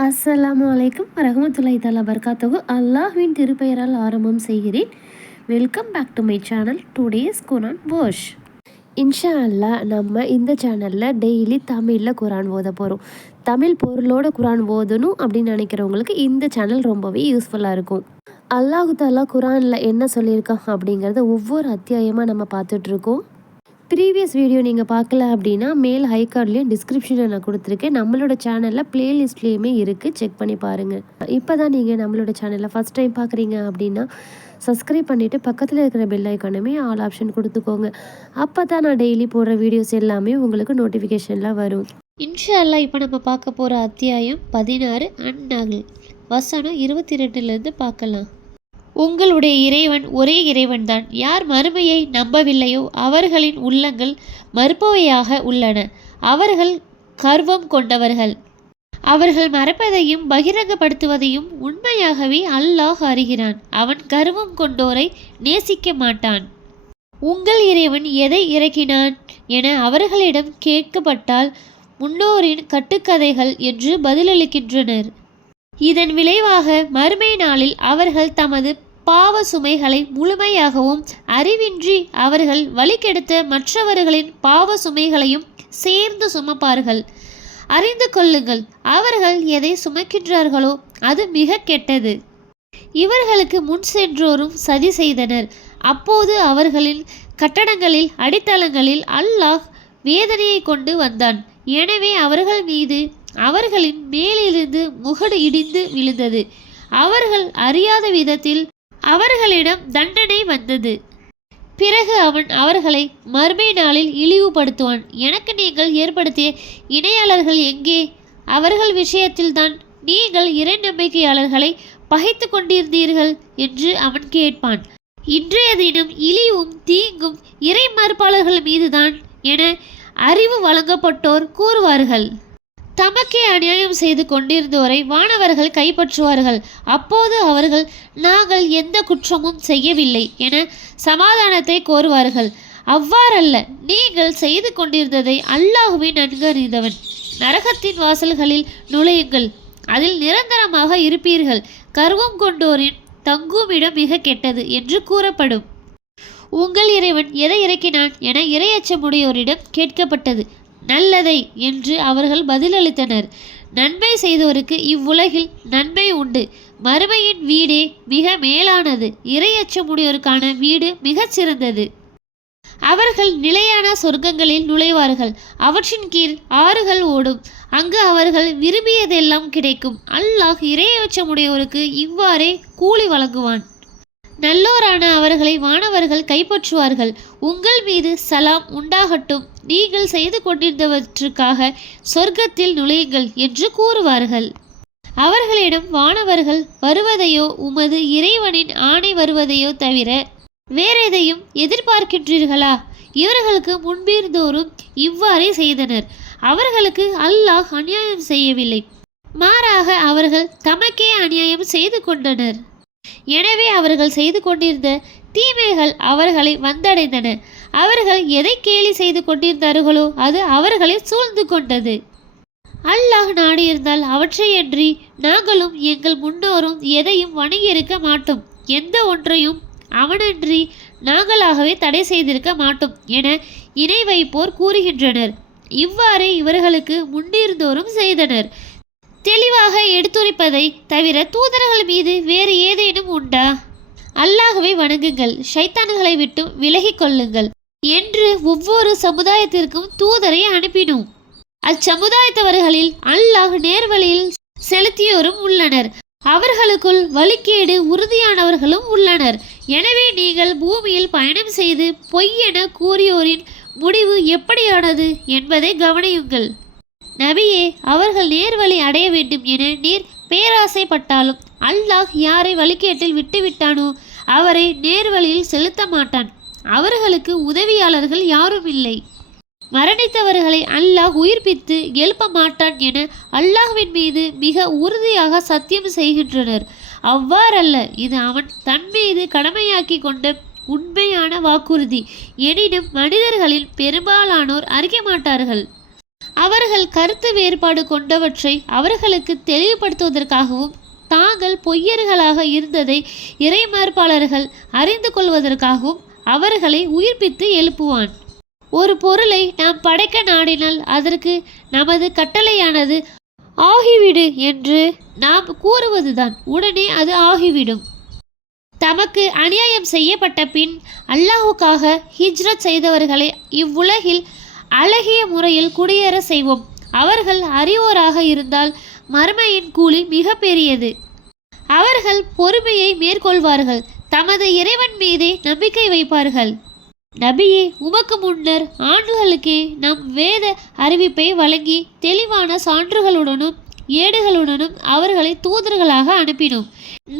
அஸ்ஸலாமு அலைக்கும் வரஹ்மத்துல்லாஹி தஆலா பரகாத்துஹு. அல்லாஹ்வின் திருப்பெயரால் ஆரம்பம் செய்கிறேன். Welcome back to my channel. Today's Quran verse. இன்ஷா அல்லாஹ் நம்ம இந்த சேனலில் டெய்லி தமிழில் குரான் ஓத போகிறோம். தமிழ் பொருளோட குரான் ஓதணும் அப்படின்னு நினைக்கிறவங்களுக்கு இந்த சேனல் ரொம்பவே யூஸ்ஃபுல்லாக இருக்கும். அல்லாஹு தாலா குரானில் என்ன சொல்லியிருக்கான் அப்படிங்கிறத ஒவ்வொரு அத்தியாயமாக நம்ம பார்த்துட்ருக்கோம். ப்ரீவியஸ் வீடியோ நீங்கள் பார்க்கல அப்படின்னா மேல் ஹைகார்ட்லேயும் டிஸ்கிரிப்ஷனில் நான் கொடுத்துருக்கேன். நம்மளோட சேனலில் ப்ளேலிஸ்ட்லேயுமே இருக்குது, செக் பண்ணி பாருங்கள். இப்போ தான் நீங்கள் நம்மளோட சேனலில் ஃபஸ்ட் டைம் பார்க்குறீங்க அப்படின்னா சப்ஸ்கிரைப் பண்ணிவிட்டு பக்கத்தில் இருக்கிற பெல் ஐக்கானுமே ஆல் ஆப்ஷன் கொடுத்துக்கோங்க. அப்போ தான் நான் டெய்லி போடுற வீடியோஸ் எல்லாமே உங்களுக்கு நோட்டிஃபிகேஷனில் வரும். இன்ஷா அல்லாஹ் இப்போ நம்ம பார்க்க போகிற அத்தியாயம் 16 அந்நஹ்ல் வசனம் 22லேருந்து பார்க்கலாம். உங்களுடைய இறைவன் ஒரே இறைவன்தான். யார் மறுமையை நம்பவில்லையோ அவர்களின் உள்ளங்கள் மறுப்பவையாக உள்ளன. அவர்கள் கர்வம் கொண்டவர்கள். அவர்கள் மறைப்பதையும் பகிரங்கப்படுத்துவதையும் உண்மையாகவே அல்லாஹ் அறிகிறான். அவன் கர்வம் கொண்டோரை நேசிக்க மாட்டான். உங்கள் இறைவன் எதை இறக்கினான் என அவர்களிடம் கேட்கப்பட்டால் முன்னோரின் கட்டுக்கதைகள் என்று பதிலளிக்கின்றனர். இதன் விளைவாக மறுமை நாளில் அவர்கள் தமது பாவ சுமைகளை முழுமையாகவும் அறிவின்றி அவர்கள் வழிகெடுத்த மற்றவர்களின் பாவ சுமைகளையும் சேர்ந்து சுமப்பார்கள். அறிந்து கொள்ளுங்கள், அவர்கள் எதை சுமக்கின்றார்களோ அது மிக கெட்டது. இவர்களுக்கு முன் சென்றோரும் சதி செய்தனர். அப்போது அவர்களின் கட்டடங்களில் அடித்தளங்களில் அல்லாஹ் வேதனையை கொண்டு வந்தான். எனவே அவர்கள் மீது அவர்களின் மேலிருந்து முகடு இடிந்து விழுந்தது. அவர்கள் அறியாத விதத்தில் அவர்களிடம் தண்டனை வந்தது. பிறகு அவன் அவர்களை மறுமை நாளில் இழிவுபடுத்துவான். எனக்கு நீங்கள் ஏற்படுத்திய இணையாளர்கள் எங்கே? அவர்கள் விஷயத்தில்தான் நீங்கள் இறை நம்பிக்கையாளர்களை பகைத்து கொண்டிருந்தீர்கள் என்று அவன் கேட்பான். இன்றைய தினம் இழிவும் தீங்கும் இறை மறுப்பாளர்கள் மீதுதான் என அறிவு வழங்கப்பட்டோர் கூறுவார்கள். தமக்கே அநியாயம் செய்து கொண்டிருந்தோரை வானவர்கள் கைப்பற்றுவார்கள். அப்போது அவர்கள் நாங்கள் எந்த குற்றமும் செய்யவில்லை என சமாதானத்தை கோருவார்கள். அவ்வாறல்ல, நீங்கள் செய்து கொண்டிருந்ததை அல்லாஹ்வே நன்கு அறிந்தவன். நரகத்தின் வாசல்களில் நுழையுங்கள், அதில் நிரந்தரமாக இருப்பீர்கள். கர்வம் கொண்டோரின் தங்குமிடம் மிக கெட்டது என்று கூறப்படும். உங்கள் இறைவன் எதை இறக்கினான் என இறையச்சமுடையோரிடம் கேட்கப்பட்டது. நல்லதை என்று அவர்கள் பதிலளித்தனர். நன்மை செய்தோருக்கு இவ்வுலகில் நன்மை உண்டு. மறுமையின் வீடே மிக மேலானது. இறையச்சமுடையோருக்கான வீடு மிகச் சிறந்தது. அவர்கள் நிலையான சொர்க்கங்களில் நுழைவார்கள். அவற்றின் கீழ் ஆறுகள் ஓடும். அங்கு அவர்கள் விரும்பியதெல்லாம் கிடைக்கும். அல்லாஹ் இறையச்சமுடையோருக்கு இவ்வாறே கூலி வழங்குவான். நல்லோரான அவர்களை வானவர்கள் கைப்பற்றுவார்கள். உங்கள் மீது சலாம் உண்டாகட்டும், நீங்கள் செய்து கொண்டிருந்தவற்றுக்காக சொர்க்கத்தில் நுழையுங்கள் என்று கூறுவார்கள். அவர்களிடம் வானவர்கள் வருவதையோ உமது இறைவனின் ஆணை வருவதையோ தவிர வேறெதையும் எதிர்பார்க்கின்றீர்களா? இவர்களுக்கு முன்பிருந்தோரும் இவ்வாறே செய்தனர். அவர்களுக்கு அல்லாஹ் அநியாயம் செய்யவில்லை, மாறாக அவர்கள் தமக்கே அநியாயம் செய்து கொண்டனர். எனவே அவர்கள் செய்து கொண்டிருந்த தீமைகள் அவர்களை வந்தடைந்தன. அவர்கள் எதை கேலி செய்து கொண்டிருந்தார்களோ அது அவர்களை சூழ்ந்து கொண்டது. அல்லாஹ் நாடியிருந்தால் அவற்றையன்றி நாங்களும் எங்கள் முன்னோரும் எதையும் வணங்கியிருக்க மாட்டோம். எந்த ஒன்றையும் அவனன்றி நாங்களாகவே தடை செய்திருக்க மாட்டோம் என இணை வைப்போர் கூறுகின்றனர். இவ்வாறே இவர்களுக்கு முன்னிருந்தோரும் செய்தனர். தெளிவாக எடுத்துரைப்பதை தவிர தூதர்கள் மீது வேறு ஏதேனும் உண்டா? அல்லாஹ்வை வணங்குங்கள், ஷைத்தான்களை விட்டு விலகி கொள்ளுங்கள் என்று ஒவ்வொரு சமுதாயத்திற்கும் தூதரை அனுப்பினோம். அச்சமுதாயத்தவர்களில் அல்லாஹ் நேர்வழியில் செலுத்தியோரும் உள்ளனர். அவர்களுக்குள் வழிகேடு உறுதியானவர்களும் உள்ளனர். எனவே நீங்கள் பூமியில் பயணம் செய்து பொய்யென கூறியோரின் முடிவு எப்படியானது என்பதை கவனியுங்கள். நபியே, அவர்கள் நேர்வழி அடைய வேண்டும் என நீர் பேராசைப்பட்டாலும் அல்லாஹ் யாரை வழிகேட்டில் விட்டுவிட்டானோ அவரை நேர்வழியில் செலுத்த மாட்டான். அவர்களுக்கு உதவியாளர்கள் யாரும் இல்லை. மரணித்தவர்களை அல்லாஹ் உயிர்ப்பித்து எழுப்ப மாட்டான் என அல்லாஹ்வின் மீது மிக உறுதியாக சத்தியம் செய்கின்றனர். அவ்வாறல்ல, இது அவன் தன் மீது கடமையாக்கி கொண்ட உண்மையான வாக்குறுதி. எனினும் மனிதர்களில் பெரும்பாலானோர் அறிய மாட்டார்கள். அவர்கள் கருத்து வேறுபாடு கொண்டவற்றை அவர்களுக்கு தெளிவுபடுத்துவதற்காகவும் தாங்கள் பொய்யர்களாக இருந்ததை இறைமறுப்பாளர்கள் அறிந்து கொள்வதற்காகவும் அவர்களை உயிர்ப்பித்து எழுப்புவான். ஒரு பொருளை நாம் படைக்க நாடினால் அதற்கு நமது கட்டளையானது ஆகிவிடு என்று நாம் கூறுவதுதான். உடனே அது ஆகிவிடும். தமக்கு அநியாயம் செய்யப்பட்ட பின் அல்லாஹுக்காக ஹிஜ்ரத் செய்தவர்களை இவ்வுலகில் அழகிய முறையில் குடியேற செய்வோம். அவர்கள் அறிவோராக இருந்தால் மறுமையின் கூலி மிக பெரியது. அவர்கள் பொறுமையை மேற்கொள்வார்கள். தமது இறைவன் மீதே நம்பிக்கை வைப்பார்கள். நபியே, உமக்கு முன்னர் ஆண்டுகளுக்கே நாம் வேத அறிவிப்பை வழங்கி தெளிவான சான்றுகளுடனும் ஏடுகளுடனும் அவர்களை தூதர்களாக அனுப்பினோம்.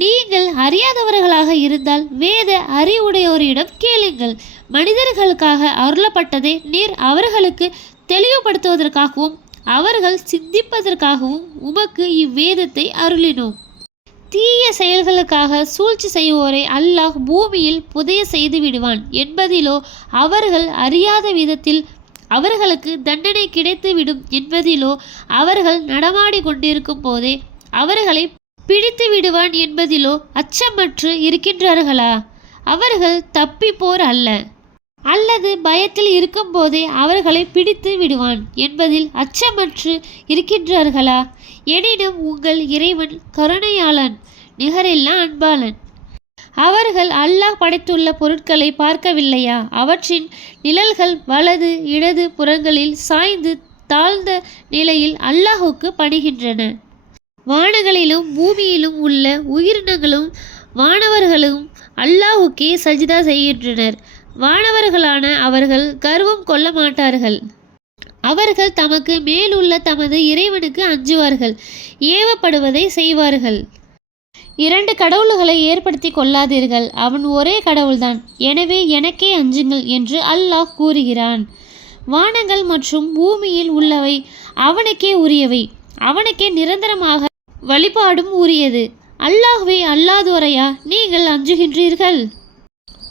நீங்கள் அறியாதவர்களாக இருந்தால் வேத அறிவுடையோரிடம் கேளுங்கள். மனிதர்களுக்காக அருளப்பட்டதை நீர் அவர்களுக்கு தெளிவுபடுத்துவதற்காகவும் அவர்கள் சிந்திப்பதற்காகவும் உமக்கு இவ்வேதத்தை அருளினோம். தீய செயல்களுக்காக சூழ்ச்சி செய்வோரை அல்லாஹ் பூமியில் புதைய செய்து விடுவான் என்பதிலோ அவர்கள் அறியாத விதத்தில் அவர்களுக்கு தண்டனை கிடைத்துவிடும் என்பதிலோ அவர்கள் நடமாடி கொண்டிருக்கும் போதே அவர்களை பிடித்து விடுவான் என்பதிலோ அச்சமற்று இருக்கின்றார்களா? அவர்கள் தப்பிப்போர் அல்ல. அல்லது பயத்தில் இருக்கும் போதே அவர்களை பிடித்து விடுவான் என்பதில் அச்சமற்று இருக்கின்றார்களா? எனினும் உங்கள் இறைவன் கருணையாளன், நிகரில்லா அன்பாளன். அவர்கள் அல்லாஹ் படைத்துள்ள பொருட்களை பார்க்கவில்லையா? அவற்றின் நிழல்கள் வலது இடது புறங்களில் சாய்ந்து தாழ்ந்த நிலையில் அல்லாஹுக்கு பணிகின்றன. வானங்களிலும் பூமியிலும் உள்ள உயிரினங்களும் வானவர்களும் அல்லாஹுக்கே சஜிதா செய்கின்றனர். வானவர்களான அவர்கள் கர்வம் கொள்ள மாட்டார்கள். அவர்கள் தமக்கு மேலுள்ள தமது இறைவனுக்கு அஞ்சுவார்கள். ஏவப்படுவதை செய்வார்கள். 2 கடவுள்களை ஏற்படுத்தி கொள்ளாதீர்கள். அவன் ஒரே கடவுள்தான். எனவே எனக்கே அஞ்சுங்கள் என்று அல்லாஹ் கூறுகிறான். வானங்கள் மற்றும் பூமியில் உள்ளவை அவனுக்கே உரியவை. அவனுக்கே நிரந்தரமாக வழிபாடும் உரியது. அல்லாஹ்வை அல்லாதோரையா நீங்கள் அஞ்சுகின்றீர்கள்?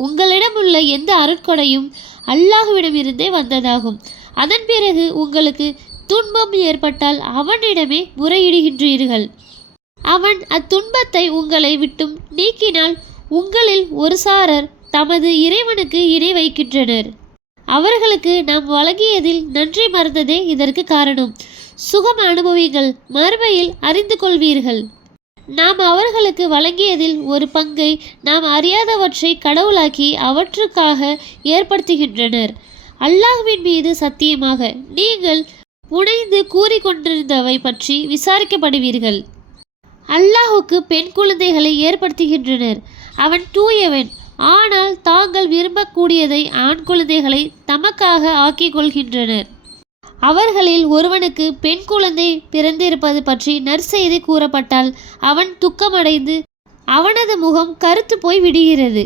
உங்களிடம் உள்ள எந்த அருட்கொடையும் அல்லாஹ்விடமிருந்தே வந்ததாகும். அதன் பிறகு உங்களுக்கு துன்பம் ஏற்பட்டால் அவனிடமே முறையிடுகின்றீர்கள். அவன் அத்துன்பத்தை உங்களை விட்டும் நீக்கினால் உங்களில் ஒரு சாரர் தமது இறைவனுக்கு இணை வைக்கின்றனர். அவர்களுக்கு நாம் வழங்கியதில் நன்றி மறந்ததே இதற்கு காரணம். சுகம் அனுபவிகள், மறுமையில் அறிந்து கொள்வீர்கள். நாம் அவர்களுக்கு வழங்கியதில் ஒரு பங்கை நாம் அறியாதவற்றை கடவுளாக்கி அவற்றுக்காக ஏற்படுத்துகின்றனர். அல்லாஹ்வின் மீது சத்தியமாக நீங்கள் புனைந்து கூறிக்கொண்டிருந்தவை பற்றி விசாரிக்கப்படுவீர்கள். அல்லாஹுக்கு பெண் குழந்தைகளை ஏற்படுத்துகின்றனர். அவன் தூயவன். ஆனால் தாங்கள் விரும்பக்கூடியதை ஆண் குழந்தைகளை தமக்காக ஆக்கிக் கொள்கின்றனர். அவர்களில் ஒருவனுக்கு பெண் குழந்தை பிறந்திருப்பது பற்றி நற்செய்தி கூறப்பட்டால் அவன் துக்கமடைந்து அவனது முகம் கருத்து போய் விடுகிறது.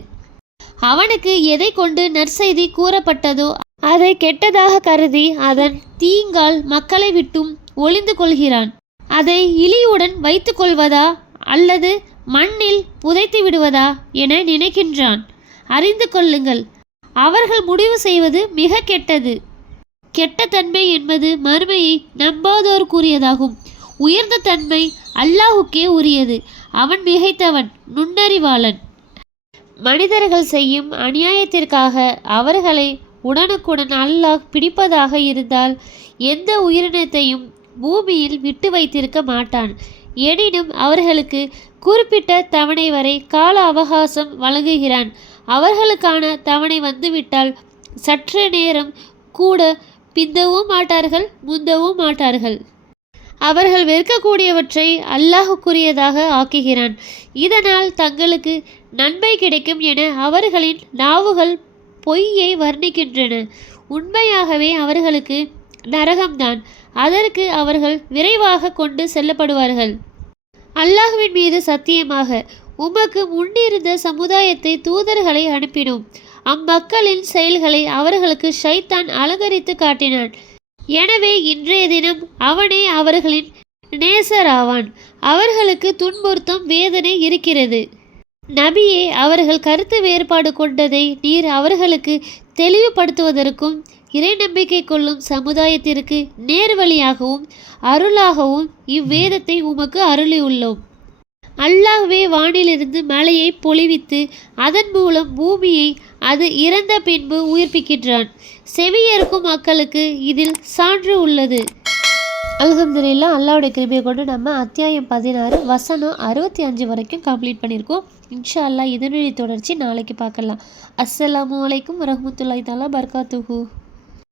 அவனுக்கு எதை கொண்டு நற்செய்தி கூறப்பட்டதோ அதை கெட்டதாக கருதி அதன் தீங்கால் மக்களை விட்டும் ஒளிந்து கொள்கிறான். அதை இலியுடன் வைத்து கொள்வதா அல்லது மண்ணில் புதைத்து விடுவதா என நினைக்கின்றான். அறிந்து கொள்ளுங்கள், அவர்கள் முடிவு செய்வது மிக கெட்டது. கெட்ட தன்மை என்பது மறுமையை நம்பாதோருக்குரியதாகும். உயர்ந்த தன்மை அல்லாஹுக்கே உரியது. அவன் மிகைத்தவன், நுண்ணறிவாளன். மனிதர்கள் செய்யும் அநியாயத்திற்காக அவர்களை உடனுக்குடன் அல்லாஹ் பிடிப்பதாக இருந்தால் எந்த உயிரினத்தையும் பூமியில் விட்டு வைத்திருக்க மாட்டான். எனினும் அவர்களுக்கு குறிப்பிட்ட தவணை வரை கால அவகாசம் வழங்குகிறான். அவர்களுக்கான தவணை வந்துவிட்டால் சற்று நேரம் கூட பிந்தவும் மாட்டார்கள், முந்தவும் மாட்டார்கள். அவர்கள் வெறுக்கக்கூடியவற்றை அல்லாஹுக்குரியதாக ஆக்குகிறான். இதனால் தங்களுக்கு நன்மை கிடைக்கும் என அவர்களின் நாவுகள் பொய்யை வர்ணிக்கின்றன. உண்மையாகவே அவர்களுக்கு நரகம்தான். அதற்கு அவர்கள் விரைவாக கொண்டு செல்லப்படுவார்கள். அல்லாஹ்வின் மீது சத்தியமாக உமக்கு முன்னிருந்த சமுதாயத்தை தூதர்களை அனுப்பினோம். அம்மக்களின் செயல்களை அவர்களுக்கு ஷைத்தான் அலங்கரித்து காட்டினான். எனவே இன்றைய தினம் அவனே அவர்களின் நேசராவான். அவர்களுக்கு துன்புறுத்தும் வேதனை இருக்கிறது. நபியே, அவர்கள் கருத்து வேறுபாடு கொண்டதை நீர் அவர்களுக்கு தெளிவுபடுத்துவதற்கும் இறை நம்பிக்கை கொள்ளும் சமுதாயத்திற்கு நேர்வழியாகவும் அருளாகவும் இவ்வேதத்தை உமக்கு அருளியுள்ளோம். அல்லாஹ்வே வானிலிருந்து மழையை பொழிவித்து அதன் மூலம் பூமியை அது இறந்த பின்பு உயிர்ப்பிக்கின்றான். செவியேற்கும் மக்களுக்கு இதில் சான்று உள்ளது. அல்ஹம்துலில்லாஹ், அல்லாஹ்வுடைய கிருபையை கொண்டு நம்ம அத்தியாயம் 16 வசனம் 65 வரைக்கும் கம்ப்ளீட் பண்ணியிருக்கோம். இன்ஷா அல்லாஹ் இதனுடைய தொடர்ச்சி நாளைக்கு பார்க்கலாம். அஸ்ஸலாமு அலைக்கும் வரஹ்மத்துல்லாஹி தஆலா பர்காத்துஹு.